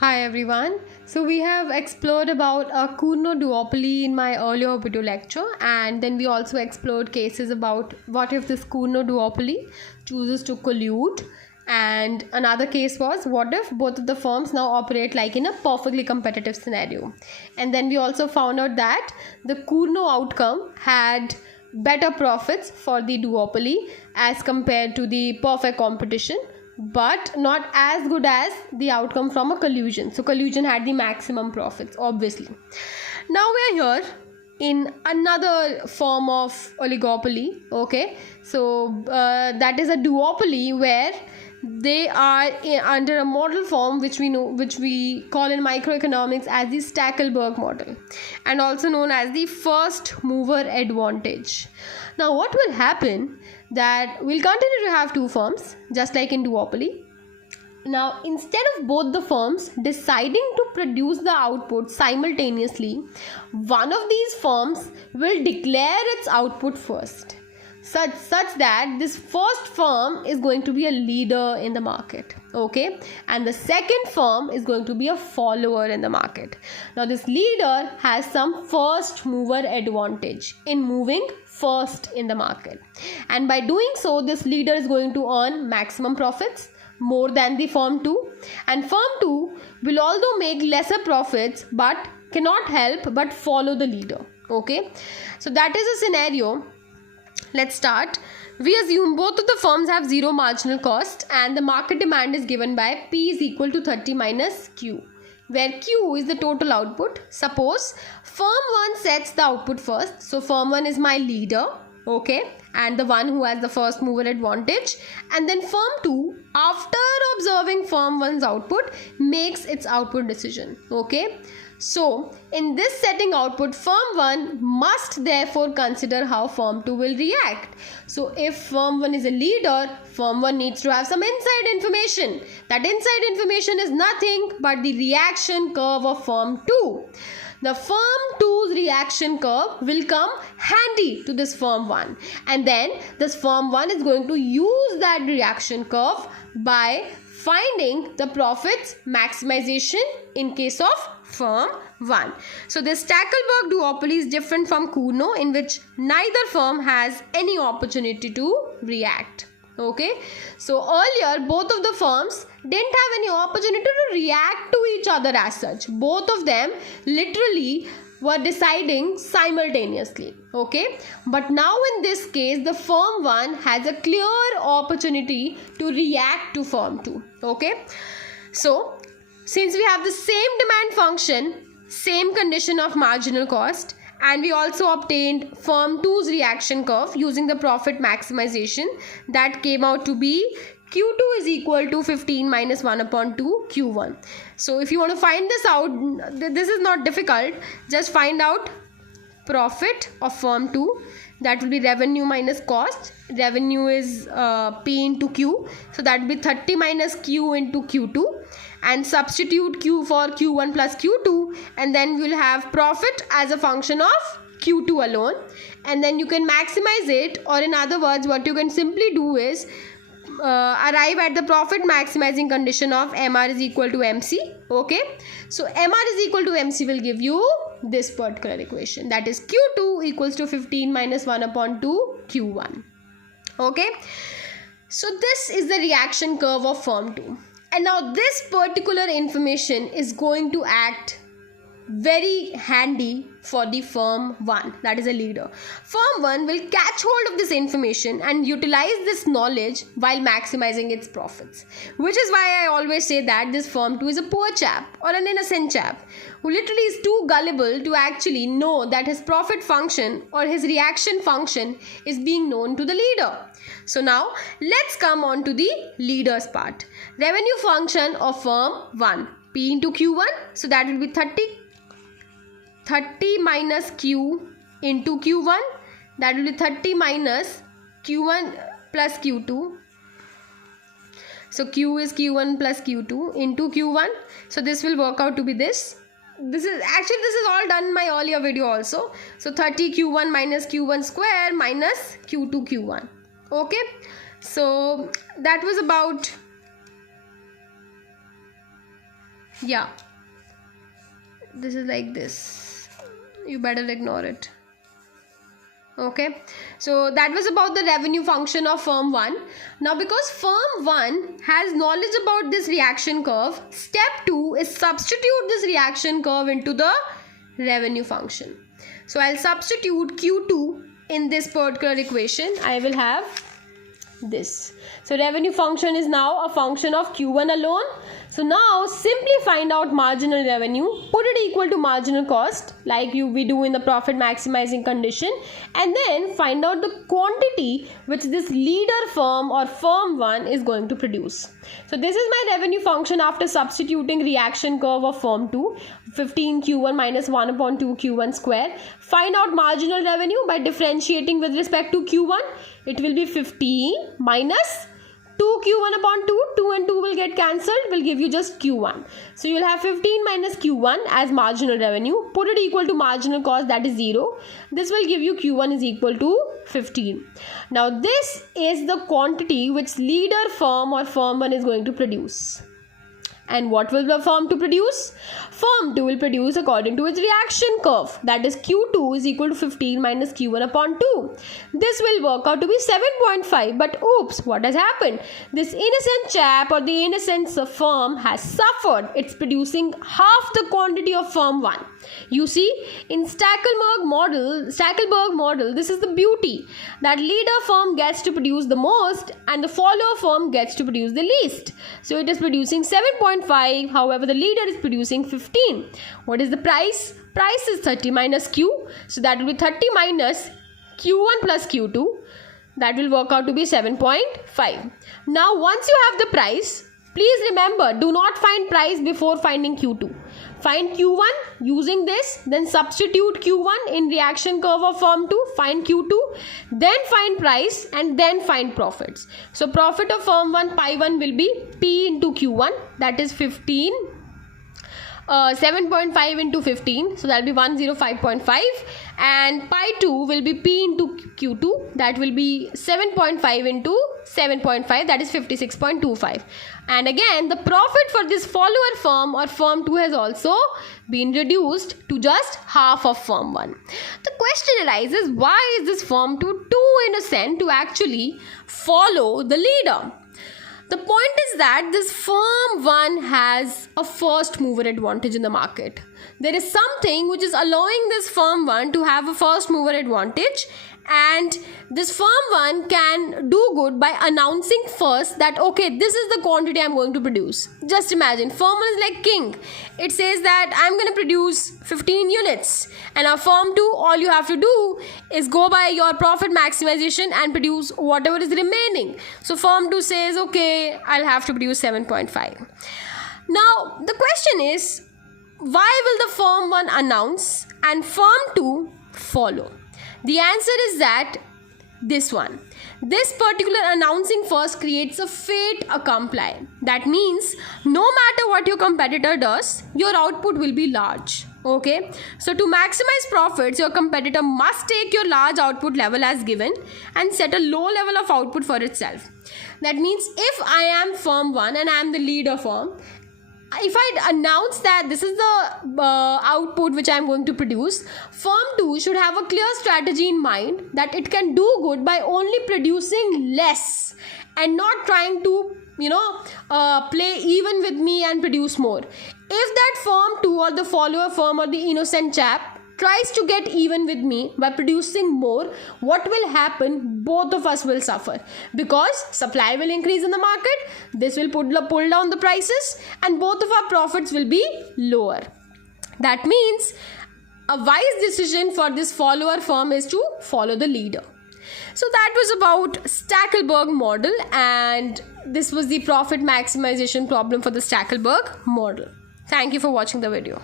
Hi everyone. So we have explored about a Kuno duopoly in my earlier video lecture, and then we also explored cases about what if this Kuno duopoly chooses to collude, and another case was what if both of the firms now operate like in a perfectly competitive scenario. And then we also found out that the Kuno outcome had better profits for the duopoly as compared to the perfect competition, but not as good as the outcome from a collusion. So collusion had the maximum profits, obviously. Now we are here in another form of oligopoly. Okay, so that is a duopoly where they are under a model form which we call in microeconomics as the Stackelberg model, and also known as the first mover advantage. Now what will happen that we'll continue to have two firms just like in duopoly. Now, instead of both the firms deciding to produce the output simultaneously, one of these firms will declare its output first, such that this first firm is going to be a leader in the market, okay, and the second firm is going to be a follower in the market. Now, this leader has some first mover advantage in moving first in the market, and by doing so, this leader is going to earn maximum profits more than the firm 2, and firm 2 will although make lesser profits but cannot help but follow the leader. Okay, so that is a scenario. Let's start. We assume both of the firms have zero marginal cost and the market demand is given by P is equal to 30 minus Q, where Q is the total output. Suppose firm 1 sets the output first, so firm 1 is my leader, okay, and the one who has the first mover advantage, and then firm 2, after observing firm 1's output, makes its output decision, okay. So in this setting output, firm 1 must therefore consider how firm 2 will react. So if firm 1 is a leader, firm 1 needs to have some inside information. That inside information is nothing but the reaction curve of firm 2. The firm 2's reaction curve will come handy to this firm 1, and then this firm 1 is going to use that reaction curve by finding the profits maximization in case of firm 1. So this Stackelberg duopoly is different from Kuno, in which neither firm has any opportunity to react. Okay, so earlier both of the firms didn't have any opportunity to react to each other as such. Both of them literally were deciding simultaneously. Okay, but now in this case the firm 1 has a clear opportunity to react to firm 2. Okay, so since we have the same demand function, same condition of marginal cost, and we also obtained firm 2's reaction curve using the profit maximization, that came out to be Q2 is equal to 15 minus 1 upon 2 Q1. So if you want to find this out, this is not difficult. Just find out profit of firm 2. That will be revenue minus cost. Revenue is P into Q. So that will be 30 minus Q into Q2. And substitute Q for Q1 plus Q2, and then we will have profit as a function of Q2 alone, and then you can maximize it, or in other words what you can simply do is arrive at the profit maximizing condition of MR is equal to MC. Okay, so MR is equal to MC will give you this particular equation, that is Q2 equals to 15 minus 1 upon 2 Q1. Okay, so this is the reaction curve of firm 2. And now this particular information is going to act very handy for the firm 1, that is a leader. Firm 1 will catch hold of this information and utilize this knowledge while maximizing its profits, which is why I always say that this firm 2 is a poor chap or an innocent chap who literally is too gullible to actually know that his profit function or his reaction function is being known to the leader. So now let's come on to the leader's part. Revenue function of firm 1, P into Q1, so that will be 30 minus Q into Q1, that will be 30 minus Q1 plus Q2. So Q is Q1 plus Q2 into Q1. So this will work out to be this. This is all done in my earlier video also. So 30 Q1 minus Q1 square minus Q2 Q1. Okay, so that was about Yeah, this is like this. You better ignore it. Okay, so that was about the revenue function of firm 1. Now, because firm 1 has knowledge about this reaction curve, step 2 is substitute this reaction curve into the revenue function. So I'll substitute Q2 in this particular equation. I will have this. So revenue function is now a function of Q1 alone. So now simply find out marginal revenue, put it equal to marginal cost like we do in the profit maximizing condition, and then find out the quantity which this leader firm or firm 1 is going to produce. So this is my revenue function after substituting reaction curve of firm 2, 15 Q1 minus 1 upon 2 Q1 square. Find out marginal revenue by differentiating with respect to Q1. It will be 15 minus 2 Q1 upon 2, 2 and 2 will get cancelled, will give you just Q1. So you will have 15 minus Q1 as marginal revenue, put it equal to marginal cost, that is 0. This will give you Q1 is equal to 15. Now this is the quantity which leader firm or firm 1 is going to produce. And what will the firm 2 produce? Firm 2 will produce according to its reaction curve. That is Q2 is equal to 15 minus Q1 upon 2. This will work out to be 7.5. But oops, what has happened? This innocent chap or the innocent firm has suffered. It's producing half the quantity of firm 1. You see, in Stackelberg model, this is the beauty. That leader firm gets to produce the most and the follower firm gets to produce the least. So it is producing 7.5. However, the leader is producing 15. What is the price? Price is 30 minus Q. So that will be 30 minus Q1 plus Q2. That will work out to be 7.5. Now, once you have the price, please remember, do not find price before finding Q2. Find Q1 using this, then substitute Q1 in reaction curve of firm 2, find Q2, then find price and then find profits. So profit of firm 1, pi 1 will be P into Q1, that is 15. 7.5 into 15, so that will be 105.5, and pi 2 will be P into Q2, that will be 7.5 into 7.5, that is 56.25. And again, the profit for this follower firm or firm 2 has also been reduced to just half of firm 1. The question arises, why is this firm 2 too innocent to actually follow the leader? The point is that this firm 1 has a first mover advantage in the market. There is something which is allowing this firm 1 to have a first mover advantage, and this firm 1 can do good by announcing first that okay, this is the quantity I'm going to produce. Just imagine, firm 1 is like king. It says that I'm going to produce 15 units, and our firm 2, all you have to do is go by your profit maximization and produce whatever is remaining. So firm 2 says okay, I'll have to produce 7.5. Now the question is, why will the firm 1 announce and firm 2 follow? The answer is that this one. This particular announcing first creates a fait accompli. That means no matter what your competitor does, your output will be large. Okay, so to maximize profits, your competitor must take your large output level as given and set a low level of output for itself. That means if I am firm 1 and I am the leader firm, if I announce that this is the output which I am going to produce, firm 2 should have a clear strategy in mind that it can do good by only producing less and not trying to play even with me and produce more. If that firm 2 or the follower firm or the innocent chap tries to get even with me by producing more, what will happen? Both of us will suffer, because supply will increase in the market, this will pull down the prices, and both of our profits will be lower. That means a wise decision for this follower firm is to follow the leader. So that was about Stackelberg model, and this was the profit maximization problem for the Stackelberg model. Thank you for watching the video.